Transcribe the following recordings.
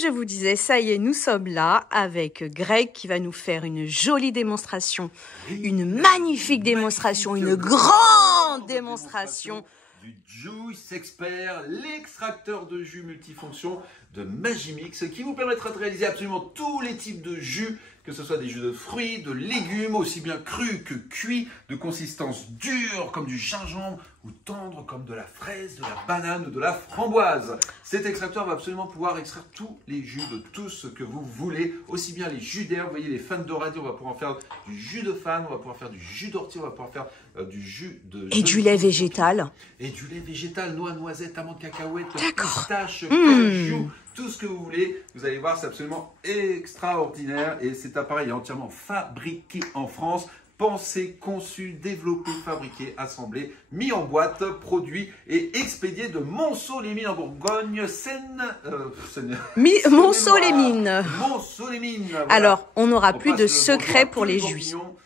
Je vous disais, ça y est, nous sommes là avec Greg qui va nous faire une jolie démonstration, une magnifique démonstration, une grande démonstration du Juice Expert, l'extracteur de jus multifonction de Magimix qui vous permettra de réaliser absolument tous les types de jus, que ce soit des jus de fruits, de légumes, aussi bien crus que cuits, de consistance dure comme du gingembre ou tendre comme de la fraise, de la banane ou de la framboise. Cet extracteur va absolument pouvoir extraire tous les jus de tout ce que vous voulez, aussi bien les jus d'herbe, vous voyez les fans de radis, on va pouvoir faire du jus de fan, on va pouvoir faire du jus d'ortie, on va pouvoir faire du jus de... Et du lait végétal. Et du lait végétal, noix, noisettes, amandes, cacahuètes, pistaches, Mmh. cajou, tout ce que vous voulez. Vous allez voir, c'est absolument extraordinaire. Et cet appareil est entièrement fabriqué en France. Pensé, conçu, développé, fabriqué, assemblé, mis en boîte, produit et expédié de Montceau-les-Mines en Bourgogne, Montceau-les-Mines. Montceau-les-Mines. Voilà. Alors, on n'aura On plus passe de le secret bonjour pour à tous les les jus. champignons,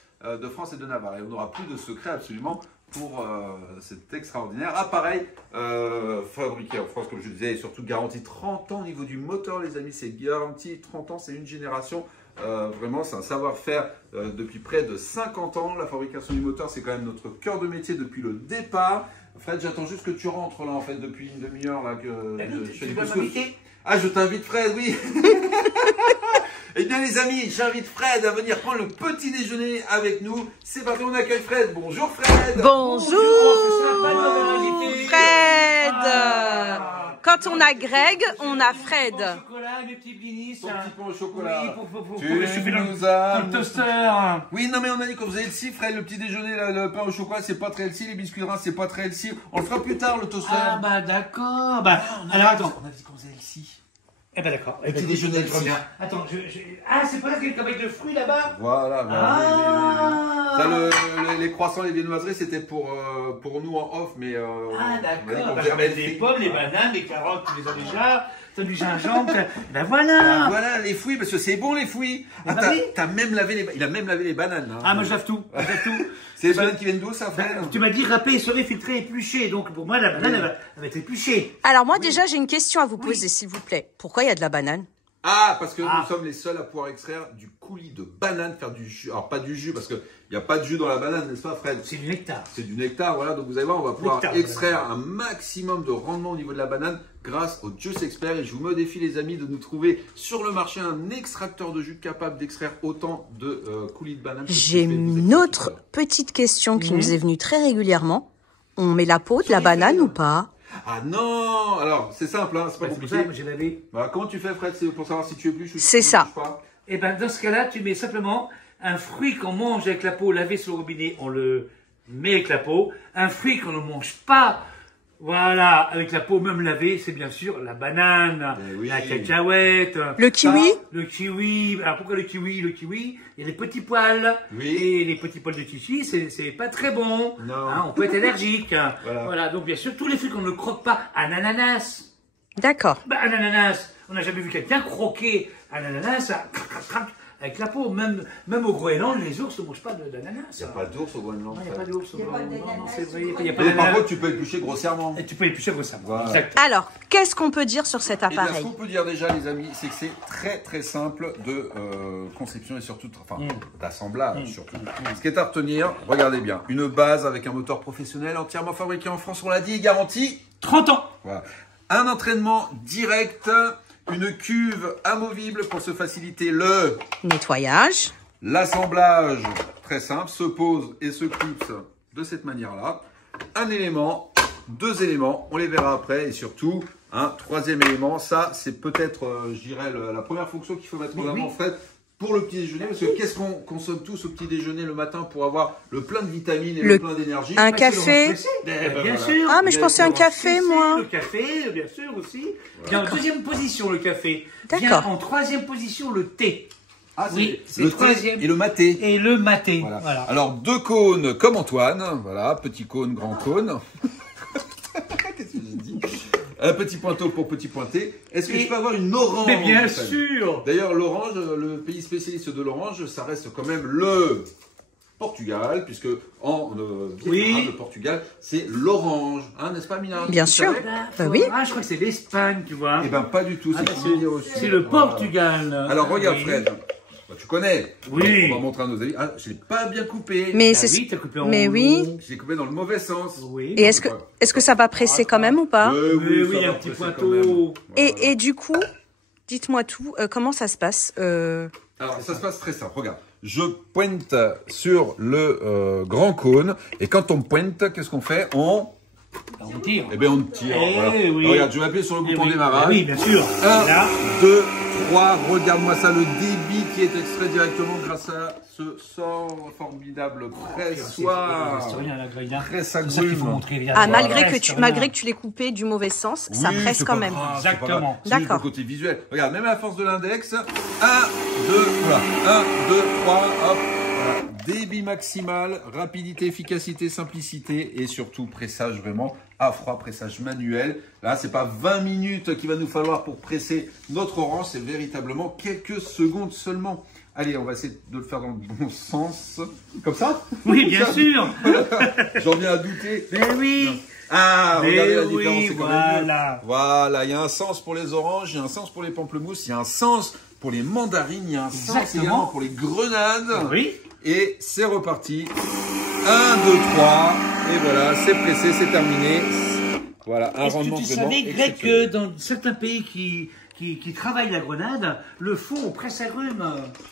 de France et de Navarre. Et on n'aura plus de secret absolument pour cet extraordinaire appareil fabriqué en France, comme je disais, et surtout garanti 30 ans au niveau du moteur, les amis. C'est garanti 30 ans, c'est une génération. Vraiment, c'est un savoir-faire depuis près de 50 ans. La fabrication du moteur, c'est quand même notre cœur de métier depuis le départ. Fred, j'attends juste que tu rentres là, en fait, depuis une demi-heure là que je fais du couscous. Ah, je t'invite, Fred, oui. Eh bien, les amis, j'invite Fred à venir prendre le petit déjeuner avec nous. C'est parti, on accueille Fred. Bonjour, Fred. Bonjour, Fred. Ah. Quand on a Greg, on a Fred. Chocolat, mes petits blinis. Ton petit pain au chocolat. Oui, pour Tu le chauffer nous dans as... le toaster. Oui, non, mais on a dit qu'on faisait healthy, Fred. Le petit déjeuner, là, le pain au chocolat, c'est pas très healthy. Les biscuits de Reims, c'est pas très healthy. On le fera plus tard, le toaster. Ah bah d'accord. Bah, alors attends. On a dit qu'on faisait healthy. Eh ben d'accord. Le petit déjeuner je vois healthy. bien. Attends, Ah, c'est pas là qu'il y a le de fruits là-bas. Voilà, voilà. Ah. Ça, les croissants, les viennoiseries, c'était pour nous en off, mais... Ah on a dit d'accord. qu'on Bah, faisait je vais mettre les healthy. pommes, les bananes, les carottes, tu les as déjà. T'as du gingembre. Ben Ah, voilà. voilà, les fruits, parce que c'est bon, les fruits. Ah, bah oui. t'as même lavé il a même lavé les bananes. Hein. Ah, moi je lave tout. Je lave tout. C'est les bananes qui viennent d'où, ça, Fred? Tu m'as dit râpé, essoré, filtré, épluché. Donc pour moi, la banane, elle va être épluchée. Alors moi, déjà, j'ai une question à vous poser, s'il vous plaît. Pourquoi il y a de la banane? Ah, parce que nous sommes les seuls à pouvoir extraire du coulis de banane, faire du jus. Alors, pas du jus, parce qu'il n'y a pas de jus dans la banane, n'est-ce pas, Fred? C'est du nectar. C'est du nectar, voilà. Donc, vous allez voir, on va pouvoir Nectar, extraire un maximum de rendement au niveau de la banane grâce au Juice Expert. Et je vous mets au défi, les amis, de nous trouver sur le marché un extracteur de jus capable d'extraire autant de coulis de banane. J'ai une autre petite question qui nous est venue très régulièrement. On met la peau de la banane ou pas? Ah non! Alors, c'est simple, hein, c'est pas C'est pour compliqué. ça que j'ai lavé. Voilà, comment tu fais, Fred? C'est pour savoir si tu épluches ou si C'est tu ça. épluches pas. Et ben dans ce cas-là, tu mets simplement un fruit qu'on mange avec la peau lavée sur le robinet, on le met avec la peau. Un fruit qu'on ne mange pas, voilà, avec la peau même lavée, c'est bien sûr la banane, Eh oui. la cacahuète, Le kiwi? le kiwi. Alors pourquoi le kiwi? Le kiwi, il y a les petits poils. Oui. Et les petits poils de chichi, c'est pas très bon. Non. Hein, on peut être allergique. Voilà. Voilà, donc bien sûr, tous les fruits qu'on ne croque pas, un ananas. D'accord. Bah, un ananas, on n'a jamais vu quelqu'un croquer un ananas crac, crac, crac, avec la peau. Même au Groenland, les ours ne mangent pas d'ananas. Il n'y a pas d'ours au Groenland. Non, il n'y a Fred. pas d'ours au Groenland. Non, c'est vrai, il n'y a pas Mais par d'ananas. contre, tu peux éplucher grossièrement. Et tu peux éplucher comme ça. Voilà. Exact. Alors, qu'est-ce qu'on peut dire sur cet Eh bien, ce appareil? qu'on peut dire déjà, les amis, c'est que c'est très très simple de conception et surtout, enfin, d'assemblage surtout. Ce qui est à retenir, regardez bien, une base avec un moteur professionnel entièrement fabriqué en France, on l'a dit, et garanti. 30 ans. Voilà. Un entraînement direct, une cuve amovible pour se faciliter Nettoyage. l'assemblage. Très simple, se pose et se clipse de cette manière-là. Un élément, deux éléments, on les verra après. Et surtout, un troisième élément, ça c'est peut-être, je dirais, la première fonction qu'il faut mettre en avant, Fred, pour le petit déjeuner. Parce que qu'est-ce qu'on consomme tous au petit déjeuner le matin pour avoir le plein de vitamines et le plein d'énergie? Un café. Bien voilà. sûr. Ah, mais je pensais à un café, moi. Le café, bien sûr aussi. Vient en deuxième position, le café. D'accord. Vient en troisième position, le thé. Ah, Oui, c'est le le troisième. thé et le maté. Et le maté. Voilà. Voilà. Alors, deux cônes comme Antoine. Voilà, petit cône, grand cône. Qu'est-ce que j'ai dit? Un petit pointeau pour petit pointé. Est-ce que je peux avoir une orange? Mais bien Fred? sûr. D'ailleurs, l'orange, le pays spécialiste de l'orange, ça reste quand même le Portugal, puisque en Oui. le Portugal, c'est l'orange, hein, n'est-ce pas, Mina? Bien Tu sûr. savais? Bah oui. Ah, je crois que c'est l'Espagne, tu vois. Eh ben pas du tout, Ah, c'est bah, ce qu'il veut dire aussi. c'est le Voilà. Portugal. Alors regarde Oui. Fred, bah, tu connais. Oui. On va montrer à nos amis. Ah, je l'ai pas bien coupé. Mais Ah c'est oui, t'as coupé en mais oui. long. Je l'ai coupé dans le mauvais sens. Oui. Et est-ce que ça va presser quand même ou pas? Oui, ça va un petit presser pointeau. quand même. Voilà. Et du coup, dites-moi tout, comment ça se passe? Alors, ça se passe très simple. Regarde, je pointe sur le grand cône. Et quand on pointe, qu'est-ce qu'on fait? On tire. Eh bien, on tire. Eh Voilà. oui. Regarde, je vais appuyer sur le Eh bouton oui. démarrage. Oui, bien sûr. 1, Là. 2, 3. Regarde-moi ça, le débit qui est extrait directement grâce à ce sort formidable pressoir. Presse à C'est ça qu'il faut grumes. montrer. Regarde. Ah, Voilà. malgré que tu l'aies coupé du mauvais sens, ça Oui, presse c'est quand pas même. grave, c'est pas Exactement. grave. C'est D'accord. juste le côté visuel. Regarde, même à la force de l'index. 1, 2, voilà. 1, 2, 3, hop. Voilà. Débit maximal, rapidité, efficacité, simplicité et surtout pressage vraiment à froid, pressage manuel. Là, c'est pas 20 minutes qu'il va nous falloir pour presser notre orange, c'est véritablement quelques secondes seulement. Allez, on va essayer de le faire dans le bon sens. Comme ça? Oui, bien sûr. J'en viens à douter. Mais oui. Ah, Mais regardez la oui, différence, c'est quand même mieux. voilà. Voilà, il y a un sens pour les oranges, il y a un sens pour les pamplemousses, il y a un sens pour les mandarines, il y a un sens Exactement. également pour les grenades. Oui. Et c'est reparti. 1, 2, 3. Et voilà, c'est pressé, c'est terminé. Voilà, un Est-ce que rendement tu vraiment savais, Greg, que exceptionnel. dans certains pays qui travaillent la grenade, le font au presse-agrumes.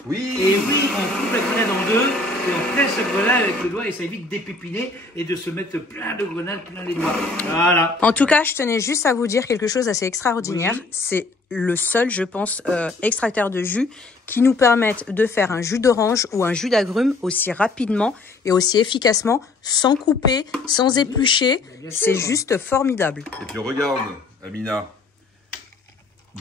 Oui. Et oui, on coupe la grenade en deux et on presse la grenade avec le doigt et ça évite d'épépiner et de se mettre plein de grenades plein les doigts. Voilà. En tout cas, je tenais juste à vous dire quelque chose d'assez extraordinaire. Oui. C'est le seul, je pense, extracteur de jus qui nous permette de faire un jus d'orange ou un jus d'agrumes aussi rapidement et aussi efficacement, sans couper, sans éplucher. C'est juste formidable. Et puis regarde, Amina.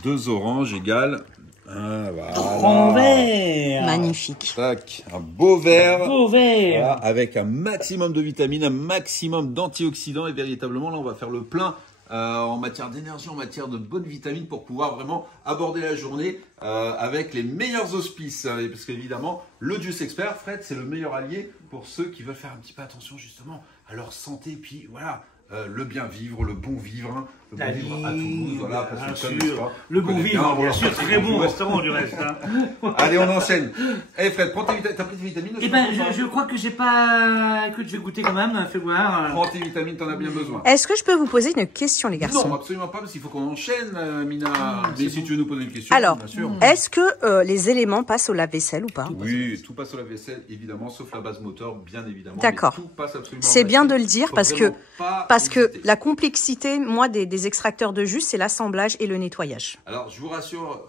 2 oranges égale. Voilà. En vert. Magnifique. Tac, un beau vert. Beau vert. Voilà, avec un maximum de vitamines, un maximum d'antioxydants. Et véritablement, là, on va faire le plein en matière d'énergie, en matière de bonnes vitamines pour pouvoir vraiment aborder la journée avec les meilleurs auspices. Parce qu'évidemment, le Juice Expert, Fred, c'est le meilleur allié pour ceux qui veulent faire un petit peu attention justement à leur santé. Puis voilà, le bien vivre, le bon vivre. Le bon vivre à Toulouse, voilà, parce bien que comme sûr. ça, Le on bon connaît vivre, bien on sûr, leur très fait bon du restaurant du reste. Hein. Allez, on enchaîne. Eh Fred, prends tes vitamines. T'as pris tes vitamines? Eh ben, je crois que j'ai pas. Écoute, je vais goûter quand même. Fais voir. Prends tes vitamines, t'en as bien besoin. Est-ce que je peux vous poser une question, les garçons? Non, absolument pas, parce qu'il faut qu'on enchaîne, Mina. Mais si tu veux nous poser une question, Alors, bien sûr. est-ce que les éléments passent au lave-vaisselle ou pas? Oui, tout passe au lave-vaisselle, évidemment, sauf la base moteur, bien évidemment. D'accord. Mais tout passe absolument C'est au bien de lave-vaisselle. le dire Faut parce que, vraiment pas parce que hésiter. la complexité, moi, des extracteurs de jus, c'est l'assemblage et le nettoyage. Alors, je vous rassure,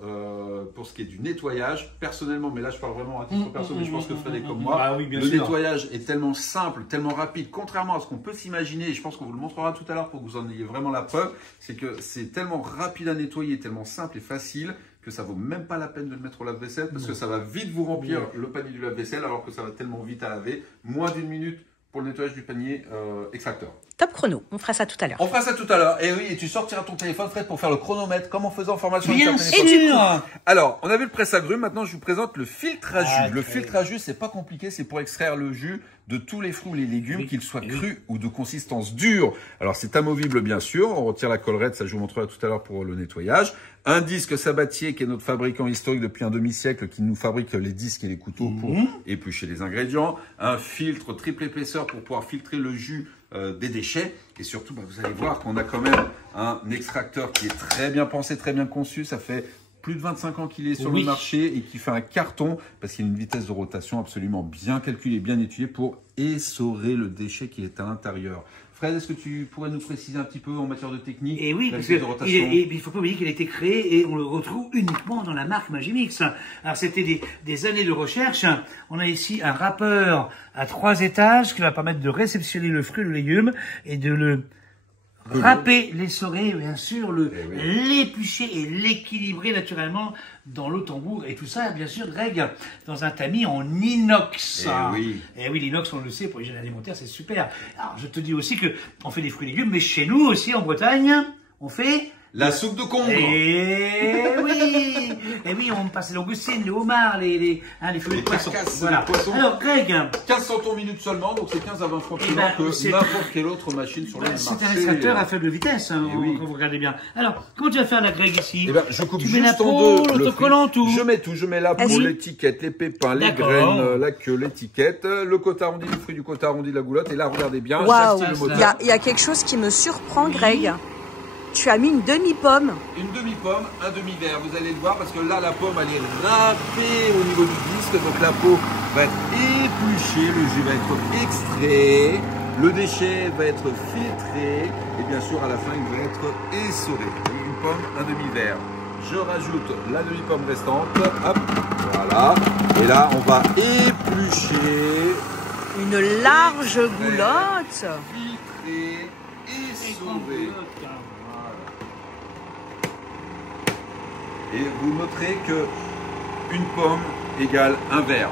pour ce qui est du nettoyage, personnellement, mais là, je parle vraiment à titre perso, mais je pense que Fred est comme moi. Ah oui, bien le sûr. nettoyage est tellement simple, tellement rapide, contrairement à ce qu'on peut s'imaginer, et je pense qu'on vous le montrera tout à l'heure pour que vous en ayez vraiment la preuve, c'est que c'est tellement rapide à nettoyer, tellement simple et facile, que ça vaut même pas la peine de le mettre au lave-vaisselle, parce que ça va vite vous remplir le panier du lave-vaisselle, alors que ça va tellement vite à laver. Moins d'1 minute pour le nettoyage du panier extracteur. Top chrono, on fera ça tout à l'heure. On fera ça tout à l'heure. Et oui, et tu sortiras ton téléphone, Fred, pour faire le chronomètre, comme on faisait en formation. à une Bien certaine époque. sûr. Alors, on a vu le presse-agrumes, maintenant je vous présente le filtre à jus. Ah, Le très filtre à jus, c'est pas compliqué, c'est pour extraire le jus de tous les fruits ou les légumes, Oui, qu'ils soient oui. crus ou de consistance dure. Alors, c'est amovible, bien sûr. On retire la collerette, ça je vous montrerai tout à l'heure pour le nettoyage. Un disque Sabatier, qui est notre fabricant historique depuis un demi-siècle, qui nous fabrique les disques et les couteaux pour éplucher les ingrédients. Un filtre triple épaisseur pour pouvoir filtrer le jus des déchets. Et surtout, vous allez voir qu'on a quand même un extracteur qui est très bien pensé, très bien conçu. Ça fait plus de 25 ans qu'il est sur Oui. le marché et qui fait un carton parce qu'il a une vitesse de rotation absolument bien calculée, bien étudiée pour essorer le déchet qui est à l'intérieur. Fred, est-ce que tu pourrais nous préciser un petit peu en matière de technique? Et oui, la parce vitesse de qu'il rotation ne faut pas oublier qu'il a été créé et on le retrouve uniquement dans la marque Magimix. Alors c'était des années de recherche. On a ici un râpeur à 3 étages qui va permettre de réceptionner le fruit, le légume et de le râper, l'essorer, bien sûr, l'éplucher et l'équilibrer naturellement dans le tambour. Et tout ça, bien sûr, Greg, dans un tamis en inox. oui. Et oui, l'inox, on le sait, pour l'hygiène alimentaire, c'est super. Alors, je te dis aussi que on fait des fruits et légumes, mais chez nous aussi, en Bretagne, on fait... La soupe de congre. Eh oui. Et Et oui, on passe les langoustines, les homards, les filets de poisson. carcasses Voilà. de poisson. Alors, Greg, 15 centimes minutes seulement, donc c'est 15 à 20 francs plus ben, que c'est- n'importe quelle autre machine sur le marché. c'est un extracteur à faible vitesse, hein, Eh oui. quand vous regardez bien. Alors, comment tu vas faire la Greg ici? Eh ben, je coupe Tu mets la juste en peau, deux le l'autocollant, fruit. tout. Je mets tout. Je mets la peau, Est-ce- l'étiquette, les pépins, les D'accord. graines, la queue, l'étiquette, le côte arrondi du fruit, du côte arrondi de la goulotte. Et là, regardez bien, Waouh, j'active le moteur. il y a quelque chose qui me surprend, Greg. Tu as mis une demi-pomme. Une demi-pomme, un demi-verre. Vous allez le voir parce que là, la pomme, elle est râpée au niveau du disque. Donc la peau va être épluchée, le jus va être extrait, le déchet va être filtré. Et bien sûr, à la fin, il va être essoré. Une pomme, un demi-verre. Je rajoute la demi-pomme restante. Hop, voilà. Et là, on va éplucher, Une large goulotte. filtrer, essorer. Et vous noterez que une pomme égale un verre.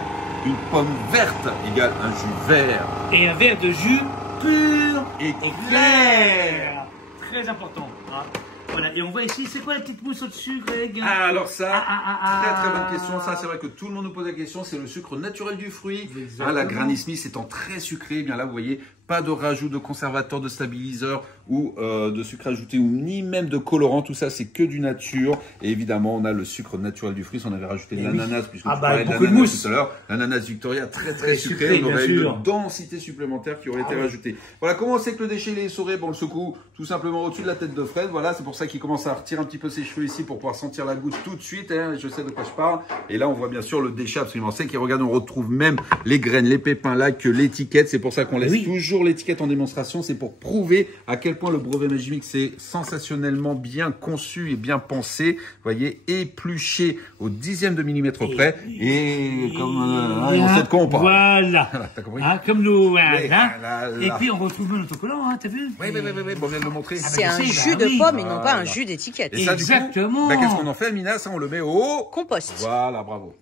Une pomme verte égale un jus vert. Et un verre de jus pur Et clair. Très important. hein. Voilà, et on voit ici, c'est quoi la petite mousse au-dessus, Greg? Ah, alors ça, Ah. très bonne question. Ça, c'est vrai que tout le monde nous pose la question. C'est le sucre naturel du fruit. Exactement. La Granny Smith étant très sucrée, eh bien là, vous voyez, pas de rajout de conservateur, de stabiliseur ou de sucre ajouté ou ni même de colorant. Tout ça, c'est que du nature. Et évidemment, on a le sucre naturel du fruit. Si on avait rajouté de Et l'ananas, puisque Ah tu bah, parlais de beaucoup de l'ananas mousse. tout à l'heure, l'ananas Victoria, très Très sucré. sucré, On aurait bien eu sûr. une densité supplémentaire qui aurait été rajoutée. Voilà, comment on sait que le déchet il est essoré? Bon, on le secoue tout simplement au-dessus de la tête de Fred. Voilà, c'est pour ça qu'il commence à retirer un petit peu ses cheveux ici pour pouvoir sentir la goutte tout de suite. Hein, je sais de quoi je parle. Et là, on voit bien sûr le déchet absolument sec. Et regarde, on retrouve même les graines, les pépins là, que l'étiquette. C'est pour ça qu'on laisse Oui. toujours l'étiquette en démonstration. C'est pour prouver à quel point le brevet Magimix c'est sensationnellement bien conçu et bien pensé. Vous voyez, épluché au dixième de millimètre près. Et comme on sait de quoi on parle. Voilà. T'as compris? Hein, comme nous, voilà. Oui, là. Et puis on retrouve le autocollant, hein, t'as vu? Oui, bon, on vient de le montrer. C'est je un sais, jus bah de oui. pomme et non pas un Voilà. jus d'étiquette. Et ça, du coup, Exactement. bah, qu'est-ce qu'on en fait, Amina? Ça, on le met au Compost. Voilà, bravo.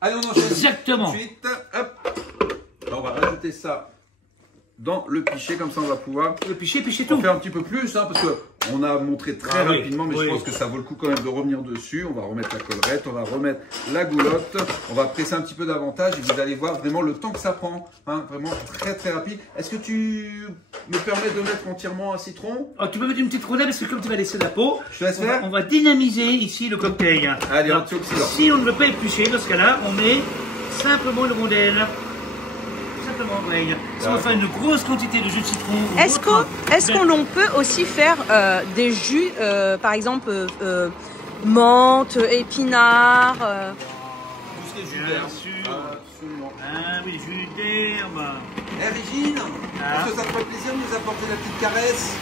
Allez, on enchaîne. Exactement. Tout de suite, hop. Alors, on va rajouter ça dans le pichet, comme ça on va pouvoir Le pichet en tout. faire un petit peu plus, hein, parce que on a montré très Ah oui, rapidement, mais oui. je pense que ça vaut le coup quand même de revenir dessus. On va remettre la collerette, on va remettre la goulotte, on va presser un petit peu davantage et vous allez voir vraiment le temps que ça prend, hein, vraiment très rapide. Est-ce que tu me permets de mettre entièrement un citron? Oh, tu peux mettre une petite rondelle parce que comme tu vas laisser la peau, Je te laisse faire. on va dynamiser ici le cocktail. Allez, Alors, antioxydant. si on ne veut pas éplucher, dans ce cas-là, on met simplement une rondelle. Simplement, Greg. Si on veut faire une grosse quantité de jus de citron. ou Est-ce autre, qu'on peut aussi faire des jus, par exemple, menthe, épinard Tout ce qui est jus Bien d'herbe. sûr. Absolument. Ah oui, jus d'herbe. Régine, Ah. est-ce que ça te ferait plaisir de nous apporter la petite caresse?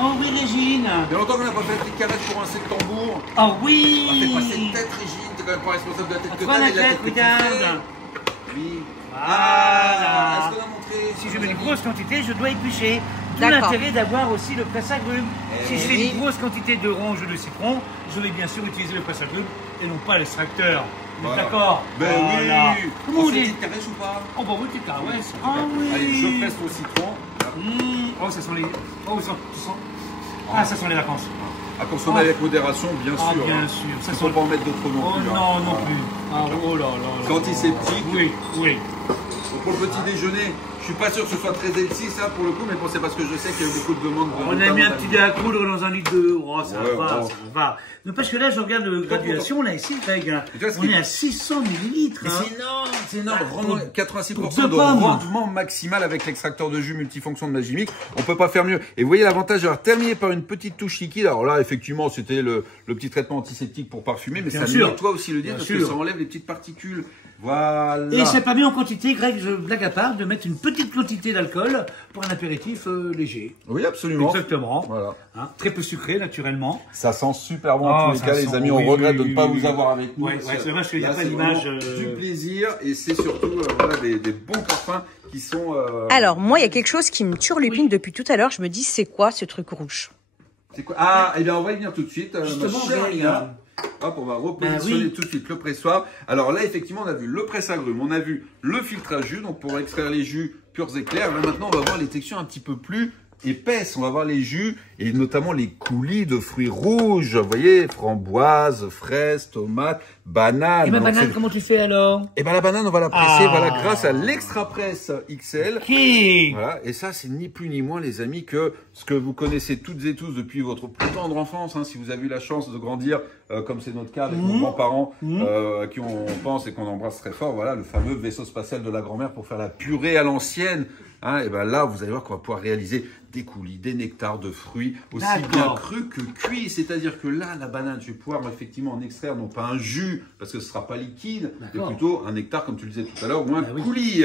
Oh oui, Régine. Il y a longtemps qu'on n'a pas fait la petite caresse pour un septembre. Oh On va oui. faire passer une tête, Régine. T'es quand même pas responsable de la tête que Prends t'as, la mais de la tête, que tu regarde. fais. Oui. Voilà. Est-ce qu'on a montré? Si je mets une grosse quantité, je dois éplucher. D'où D'accord. l'intérêt d'avoir aussi le presse-agrumes. Eh Si je fais oui. une grosse quantité d'orange ou de citron, je vais bien sûr utiliser le presse-agrumes et non pas l'extracteur. Vous êtes Voilà. d'accord? Ben Voilà. oui. Comment On on fait une dit? petite caresse ou pas? Oh bah oui, petite caresse. Ah oui. Allez, je presse au citron. Oh, ça sent les... Oh, ça sent... Ah, ça sent les vacances. À consommer avec modération, bien Ah, sûr. bien hein. sûr. Ça Il ne sent faut pas en mettre de trop non Oh plus. hein. non, non Voilà. plus. Ah, oh là là. là. C'est antiseptique. Oui, oui. Donc pour le petit déjeuner, je suis pas sûr que ce soit très healthy ça pour le coup, mais bon, c'est parce que je sais qu'il y a eu beaucoup de demandes. On a mis un petit dé à coudre dans un litre de... Oh, ça Ouais, va, ouais. ça va. Non, parce que là, je regarde la graduation, là, ici, Greg. Et tu vois, ce On qui- est à 600 millilitres. Mais hein. c'est énorme, c'est énorme. Ah, Vraiment, pour 86% deux de pommes. rendement maximal avec l'extracteur de jus multifonction de Magimix. On peut pas faire mieux. Et vous voyez l'avantage d'avoir terminé par une petite touche liquide. Alors là, effectivement, c'était le petit traitement antiseptique pour parfumer, mais Bien ça sûr. nettoie aussi le disque Bien parce sûr. que ça enlève les petites particules. Voilà. Et c'est pas mis en quantité, Greg, je blague à part, de mettre une petite quantité d'alcool pour un apéritif léger. Oui, absolument. Exactement. Voilà. Hein, très peu sucré, naturellement. Ça sent super bon Ah, en tous les ça cas, sent- les amis. oui, on regrette de oui, ne pas oui, vous oui. avoir avec nous. Ouais, parce que c'est dommage qu'il y a là, pas c'est d'image, vraiment du plaisir et c'est surtout voilà, des bons parfums qui sont. Alors, moi, il y a quelque chose qui me turlupine depuis tout à l'heure. Je me dis, c'est quoi ce truc rouge? C'est quoi? Ah, eh bien, on va y venir tout de suite. ma Justement, chère Greg. Amina. Hop, on va repositionner Ben oui. tout de suite le pressoir. Alors là, effectivement, on a vu le presse-agrumes, on a vu le filtre à jus, donc pour extraire les jus purs et clairs. Là, maintenant, on va voir les textures un petit peu plus épaisse. On va voir les jus et notamment les coulis de fruits rouges. Vous voyez, framboise, fraises, tomates, bananes. Et ma Alors, banane, comment tu fais alors? et ben la banane, on va la presser, voilà, grâce à l'extra presse XL. Ok. Voilà, et ça, c'est ni plus ni moins, les amis, que ce que vous connaissez toutes et tous depuis votre plus tendre enfance. Hein, si vous avez eu la chance de grandir, comme c'est notre cas avec nos grands-parents, à qui on pense et qu'on embrasse très fort, voilà, le fameux vaisseau spatial de la grand-mère pour faire la purée à l'ancienne. Hein, et ben là, vous allez voir qu'on va pouvoir réaliser des coulis, des nectars de fruits, aussi bien crus que cuits. C'est-à-dire que là, la banane, je vais pouvoir effectivement en extraire non pas un jus, parce que ce ne sera pas liquide, mais plutôt un nectar, comme tu le disais tout à l'heure, ou un coulis.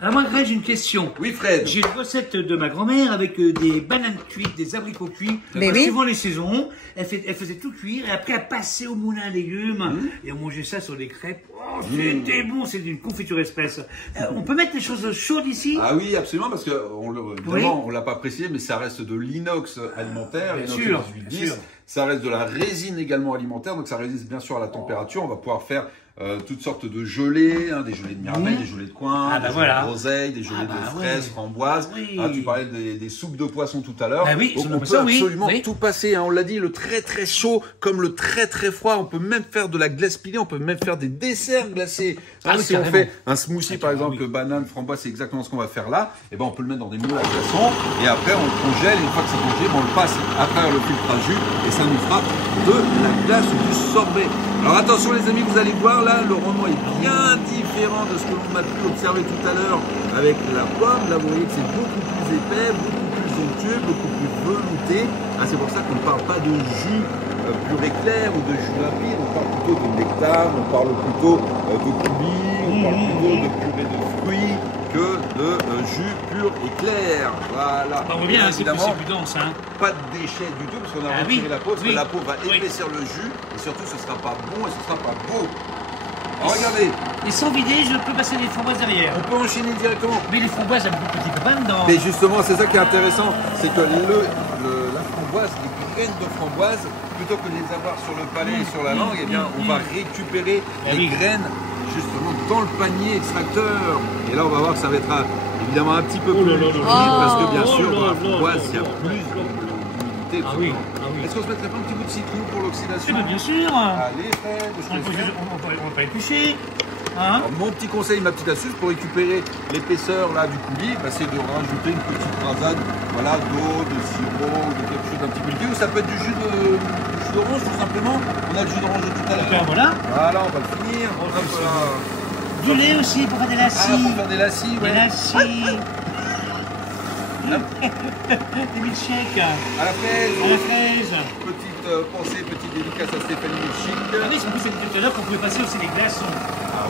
Alors moi, Greg, j'ai une question. Oui, Fred. J'ai une recette de ma grand-mère avec des bananes cuites, des abricots cuits. Suivant les saisons, elle faisait tout cuire et après elle passait au moulin à légumes et on mangeait ça sur des crêpes. Oh, c'était bon, c'est une confiture express. On peut mettre des choses chaudes ici? Ah oui, absolument, parce que on l'a pas précisé, mais ça reste de l'inox alimentaire, bien sûr, 1810. Ça reste de la résine également alimentaire, donc ça résiste bien sûr à la température. On va pouvoir faire toutes sortes de gelées, hein, des gelées de mirabelle, des gelées de coin, des gelées de groseille, des gelées de fraises, framboises. Ah, tu parlais des soupes de poisson tout à l'heure. Donc on peut absolument tout passer. Hein, on l'a dit, le très très chaud comme le très très froid. On peut même faire de la glace pilée, on peut même faire des desserts glacés. Si on fait un smoothie par exemple, banane, framboise, c'est exactement ce qu'on va faire là. Et ben on peut le mettre dans des moules à glaçons et après on le congèle. Et une fois que c'est congélé, on le passe à travers le filtre à jus et ça nous fera de la glace ou du sorbet. Alors attention les amis, vous allez voir là, le rendement est bien différent de ce que l'on a pu observer tout à l'heure avec la pomme. Là vous voyez que c'est beaucoup plus épais, beaucoup plus onctueux, beaucoup plus velouté. Ah, c'est pour ça qu'on ne parle pas de jus pur et clair ou de jus rapide, on parle plutôt de nectar, on parle plutôt de coulis, on parle plutôt de purée de fruits que de jus pur et clair. Voilà. On voit bien, c'est plus dense. Hein. Pas de déchets du tout parce qu'on a retiré la peau, parce que la peau va épaissir le jus et surtout ce ne sera pas bon et ce ne sera pas beau. Alors, regardez. Et sans vider, je peux passer les framboises derrière. On peut enchaîner directement. Mais les framboises, il y a beaucoup de petits copains dedans. Mais justement, c'est ça qui est intéressant, c'est que la framboise, les graines de framboise, plutôt que de les avoir sur le palais et sur la langue, eh bien, on va récupérer les graines justement dans le panier extracteur. Et là, on va voir que ça va être évidemment un petit peu plus liquide parce que bien sûr, dans la framboise, il y a plus d'humidité. Est-ce qu'on se mettrait pas un petit bout de citron pour l'oxydation? Bien sûr. Allez, Fred, on va pas éplucher. Hein? Alors, mon petit conseil, ma petite astuce pour récupérer l'épaisseur là du coulis, c'est de rajouter une petite rasade d'eau, de sirop, de quelque chose d'un petit peu liquide. Ou ça peut être du jus d'orange tout simplement. On a le jus d'orange de tout à l'heure. Voilà, on va le finir. Du lait aussi pour faire des lacis. Pour faire des lacis, Des lacis. Des milkshakes. À la fraise. Petite pensée, petite dédicace à Stéphanie Milchick. Ah oui, c'est en plus c'est tout à l'heure qu'on pouvait passer aussi les glaçons.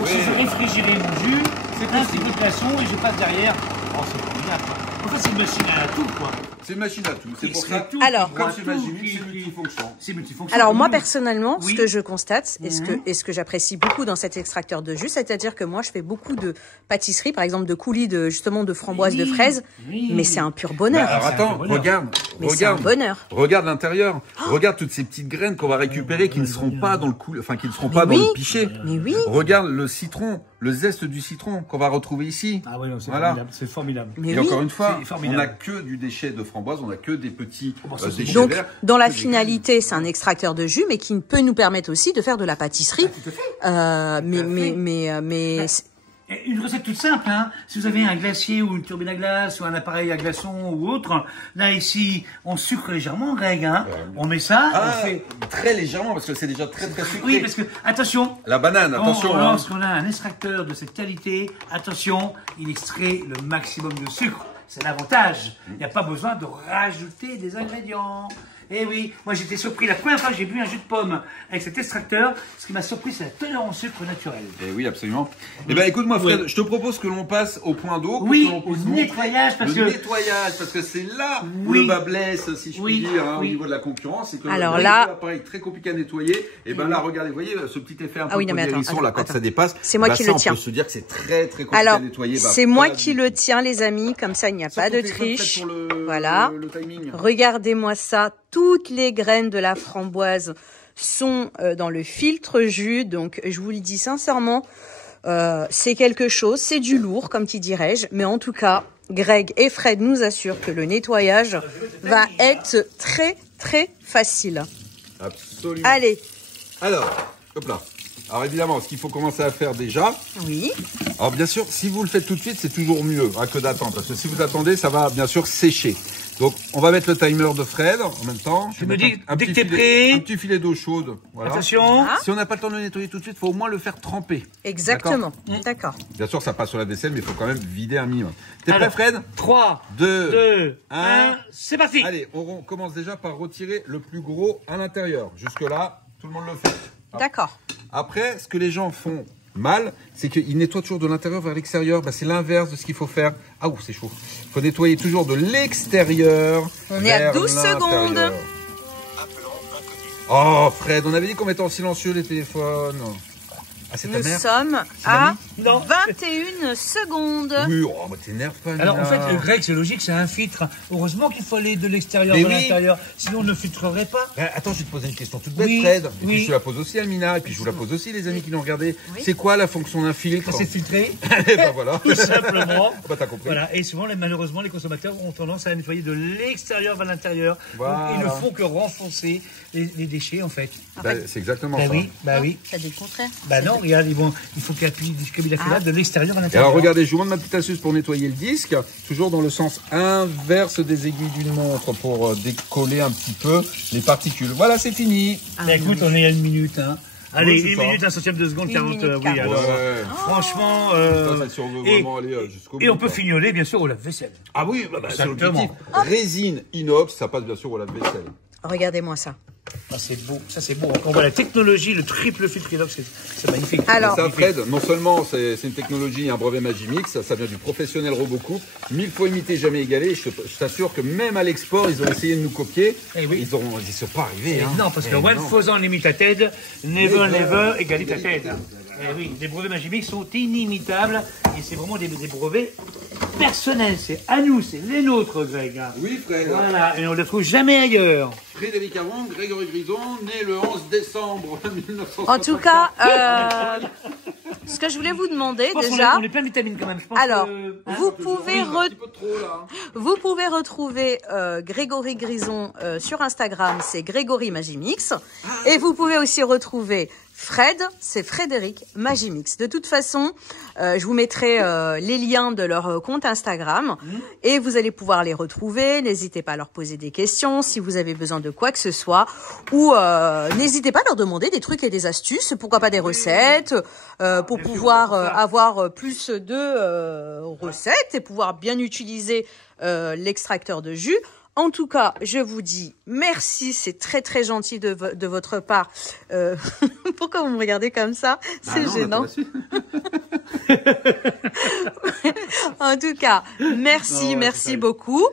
Oui. Si je réfrigérais mon jus, c'est un petit peu de glaçon et je passe derrière. Oh, c'est formidable. En fait, c'est une machine à tout, quoi. C'est une machine à tout. C'est pour ça. Alors, comme c'est multifonction. C'est multifonction. Alors moi personnellement, ce que je constate et ce que j'apprécie beaucoup dans cet extracteur de jus, c'est-à-dire que moi je fais beaucoup de pâtisseries, par exemple de coulis de framboises, de fraises, mais c'est un pur bonheur. Alors attends, regarde. C'est un bonheur. Regarde l'intérieur. Regarde toutes ces petites graines qu'on va récupérer qui ne seront pas dans le coulis, enfin qui ne seront pas dans le pichet. Mais oui. Regarde le citron, le zeste du citron qu'on va retrouver ici. Ah oui, c'est formidable. C'est formidable. Et encore une fois, on n'a que du déchet de framboise, on n'a que des petits déchets donc, verts. dans la finalité, c'est un extracteur de jus, mais qui peut nous permettre aussi de faire de la pâtisserie. Une recette toute simple, hein. Si vous avez un glacier ou une turbine à glace ou un appareil à glaçons ou autre, là ici, on sucre légèrement, Greg, hein. On met ça, on fait très légèrement parce que c'est déjà très très sucré. Oui, parce que attention. La banane, attention. Lorsqu'on a un extracteur de cette qualité, attention, il extrait le maximum de sucre. C'est l'avantage. Il n'y a pas besoin de rajouter des ingrédients. Eh oui, moi j'étais surpris la première fois que j'ai bu un jus de pomme avec cet extracteur. Ce qui m'a surpris, c'est la teneur en sucre naturelle. Eh oui, absolument. Eh bien, écoute-moi, Fred, je te propose que l'on passe au point d'eau. Oui, au nettoyage, parce que c'est là où le bas blesse, si je puis dire, au niveau de la concurrence. C'est que alors là, appareil très compliqué à nettoyer. Et ben là, regardez, vous voyez ce petit effet un peu hérisson là quand ça dépasse. C'est moi qui le tiens. On peut se dire que c'est très très compliqué à nettoyer. C'est moi qui le tiens, les amis. Comme ça, il n'y a pas de triche. Voilà. Regardez-moi ça. Toutes les graines de la framboise sont dans le filtre jus. Donc, je vous le dis sincèrement, c'est quelque chose. C'est du lourd, comme qui dirais-je. Mais en tout cas, Greg et Fred nous assurent que le nettoyage va être très très facile. Absolument. Allez. Alors, hop là. Alors évidemment, ce qu'il faut commencer à faire déjà. Oui. Alors bien sûr, si vous le faites tout de suite, c'est toujours mieux que d'attendre. Parce que si vous attendez, ça va bien sûr sécher. Donc on va mettre le timer de Fred en même temps. Je me dis, dès que t'es un prêt. petit filet d'eau chaude. Voilà. Attention. Ah. Si on n'a pas le temps de le nettoyer tout de suite, il faut au moins le faire tremper. Exactement. D'accord. Bien sûr, ça passe sur la vaisselle, mais il faut quand même vider un minimum. T'es prêt, Alors, Fred? 3, 2, 2, 1. 1, c'est parti. Allez, on commence déjà par retirer le plus gros à l'intérieur. Jusque-là, tout le monde le fait. D'accord. Après, ce que les gens font mal, c'est qu'ils nettoient toujours de l'intérieur vers l'extérieur. Bah, c'est l'inverse de ce qu'il faut faire. Ah, ouh, c'est chaud. Il faut nettoyer toujours de l'extérieur. On est à vers 12 secondes. l'intérieur. Oh, Fred, on avait dit qu'on mettait en silencieux les téléphones. Ah, c'est ta Nous mère? sommes à Non. 21 secondes. Oui, oh, bah, t'énerve pas. Alors en Nina. fait, le grec, c'est logique, c'est un filtre. Heureusement qu'il faut aller de l'extérieur Mais vers oui. l'intérieur, sinon on ne filtrerait pas. Attends, je vais te poser une question toute bête, Oui, Fred. Et oui. puis je te la pose aussi, Almina. Et puis je vous la pose aussi, les amis qui nous regardez. Oui. C'est quoi la fonction d'un filtre? C'est filtré, Et bah voilà. tout simplement. Bah t'as compris. Voilà. Et souvent, malheureusement, les consommateurs ont tendance à nettoyer de l'extérieur vers l'intérieur. Voilà. Donc, ils ne font que renfoncer les déchets, en fait. Bah, c'est exactement Bah ça. oui, bah oui. Ça dit le contraire. Bah non, regarde, il faut qu'il appuie, comme il a fait là, de l'extérieur vers Et l'intérieur. alors regardez, je vous montre ma petite astuce pour nettoyer le disque, toujours dans le sens inverse des aiguilles d'une montre pour décoller un petit peu les particules. Voilà, c'est fini. Bah, écoute, on est à 1 minute, hein. Allez, c'est 1 ça. minute, un centième de seconde, Une 40, minute oui, 40. alors. Ouais. Franchement, Ça, c'est si on veut vraiment aller jusqu'au bout. et on peut quoi. fignoler, bien sûr, au lave-vaisselle. Ah oui, bah, c'est Exactement. l'objectif. Résine inox, ça passe bien sûr au lave-vaisselle. Regardez-moi ça. Ah, c'est beau, ça c'est beau. On voit la technologie, le triple filtre inox, c'est magnifique. Alors, Et ça, Fred, non seulement c'est une technologie, un brevet Magimix, ça vient du professionnel Robocoupe, 1000 fois imité, jamais égalé. Je t'assure que même à l'export, ils ont essayé de nous copier. Eh oui. Ils sont pas arrivés. Hein. Non, parce que Eh one non. thousand limited, never, never, égalité. Eh oui, les brevets Magimix sont inimitables et c'est vraiment des brevets personnels. C'est à nous, c'est les nôtres, Greg. Oui, Fred. Voilà, et on ne les trouve jamais ailleurs. Frédéric Aron, Grégory Grison, né le 11 décembre 1960. en tout cas, ce que je voulais vous demander Je pense qu'on déjà, est plein de vitamines quand même. Je pense alors, que, vous pouvez un petit peu trop là. Vous pouvez retrouver Grégory Grison sur Instagram, c'est Grégory Magimix. Et vous pouvez aussi retrouver Fred, c'est Frédéric Magimix. De toute façon, je vous mettrai les liens de leur compte Instagram et vous allez pouvoir les retrouver. N'hésitez pas à leur poser des questions si vous avez besoin de quoi que ce soit. Ou n'hésitez pas à leur demander des trucs et des astuces, pourquoi pas des recettes, pour pouvoir avoir plus de recettes et pouvoir bien utiliser l'extracteur de jus. En tout cas, je vous dis merci, c'est très très gentil de votre part. Pourquoi vous me regardez comme ça? C'est gênant. En tout cas, merci, merci beaucoup.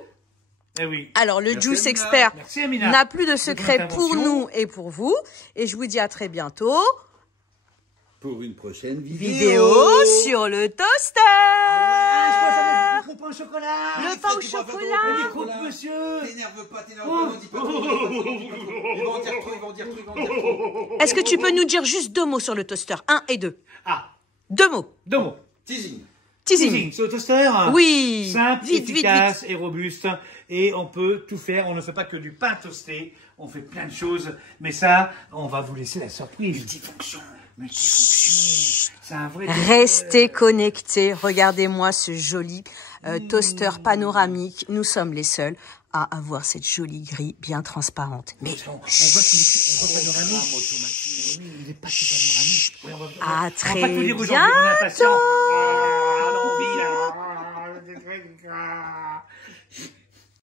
eh oui. Alors, le Merci, Juice Amina. Expert Merci, Amina. n'a plus de Bonne secret pour intervention. nous et pour vous. Et je vous dis à très bientôt. Pour une prochaine Vidéo sur le toaster. Le pain au chocolat. Le pain au chocolat. Les croûtes, monsieur. T'énerve pas, dis pas trop. Ils vont en dire trop. Est-ce que tu peux nous dire juste 2 mots sur le toaster? 1 et 2. Ah, 2 mots. 2 mots. Teasing. Teasing. C'est au toaster. Oui. Simple, Vite, vite, efficace et robuste. Et on peut tout faire. On ne fait pas que du pain toasté. On fait plein de choses. Mais ça, on va vous laisser la surprise. Multifonction. C'est un vrai Restez connectés. Regardez-moi ce joli toaster panoramique. Nous sommes les seuls à avoir cette jolie grille bien transparente. Mais on voit qu'il est panoramique. Il est pas tout panoramique. Oui, on à va très pas tout dire aujourd'hui, bientôt. on est impatient. Ah, l'envie, là.